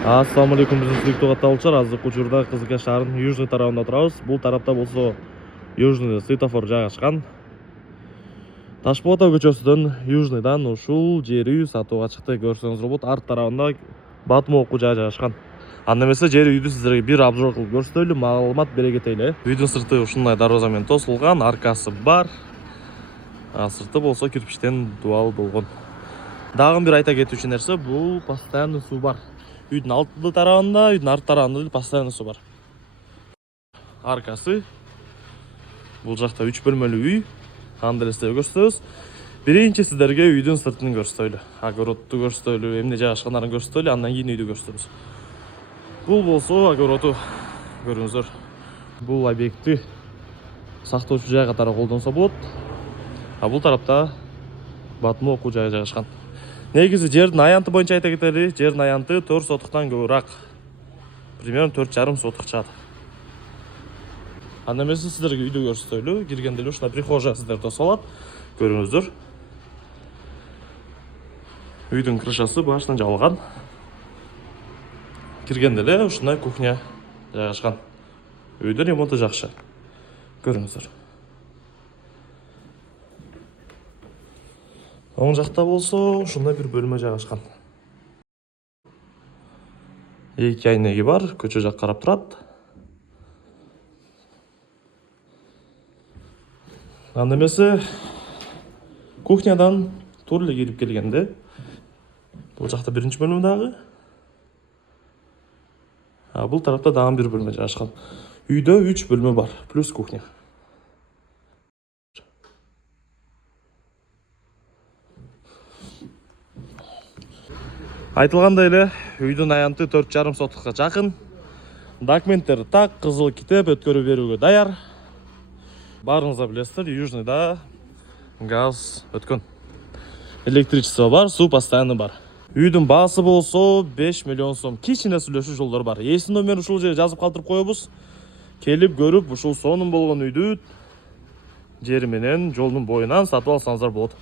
Ассаламу алейкум, биздин сүйүктүү катталуучулар. Азыркы учурда Кызылкая шаарынын южный тарабында турабыз. Бул тарапта болсо южный светофор жайгашкан. Ташпулат көчөсүнөн южныйдан ушул жер үй сатууга чыкты. Көрсөңүздөр болот, арт тарабында батым окуу жай жайгашкан. Анда эмесе жер үйдү сиздерге бир обзор кылып көрсөтөлү, маалымат бере кетели. Үйдүн сырты ушундай дарбаза менен тосулган, аркасы бар. Сырты болсо кирпичтен дубал болгон. Дагы бир айта кетүүчү нерсе, бул постоянный суу бар. Үйдүн алты тарабында, үйдүн арт тарабында деле постоянный суу бар. Аркасы. Бул жакта 3 бөлмөлүү үй. Анда эле сиздерге көрсөтөбүз. Биринчи сиздерге үйдүн сыртын көрсөтөлү. Огородду көрсөтөлү, эмне жайгашкандарын көрсөтөлү, андан кийин үйдү көрсөтөбүз. Бул болсо огороду. Көрүңүздөр. Бул объектти сактоочу жай катары колдонсо болот. Бул тарапта батым окуу жай жайгашкан. Негизи жердин аянты боюнча айта кетели, жердин аянты 4 сотуктан көбүрөөк. Примерно 4,5 сотук чыгат. Анда эмесе сиздерге үйдү көрсөтөлү. Киргенде эле ушундай прихожая сиздерди тосуп алат. Көрүңүздөр. Үйдүн крышасы башынан жабылган. Киргенде эле ушундай кухня жайгашкан. Үйдүн ремонту жакшы. Көрүңүздөр. Оң жакта болсо ушундай бир бөлмө жайгашкан. Эки айнеги бар, көчө жак карап турат. Анда эмесе кухнядан тур эле кирип келгенде бул жакта биринчи бөлмө дагы. Бул тарапта дагы бир бөлмө жайгашкан. Үйдө 3 бөлмө бар, плюс кухня. Айтылгандай эле, үйдүн аянты 4,5 сотукка жакын. Документтер так, кызыл китеп өткөрүп берүүгө даяр. Баарыңыздар билесиздер, южныйда газ өткөн. Электричество бар, суу постоянно бар. Үйдүн баасы болсо 5 миллион сом. Кичине сүйлөшүү жолдор бар. Эсин номер ушул жерге жазып калтырып коебуз. Келип көрүп, ушул сонун болгон үйдү жери менен жолдун боюнан сатып алсаңыздар болот.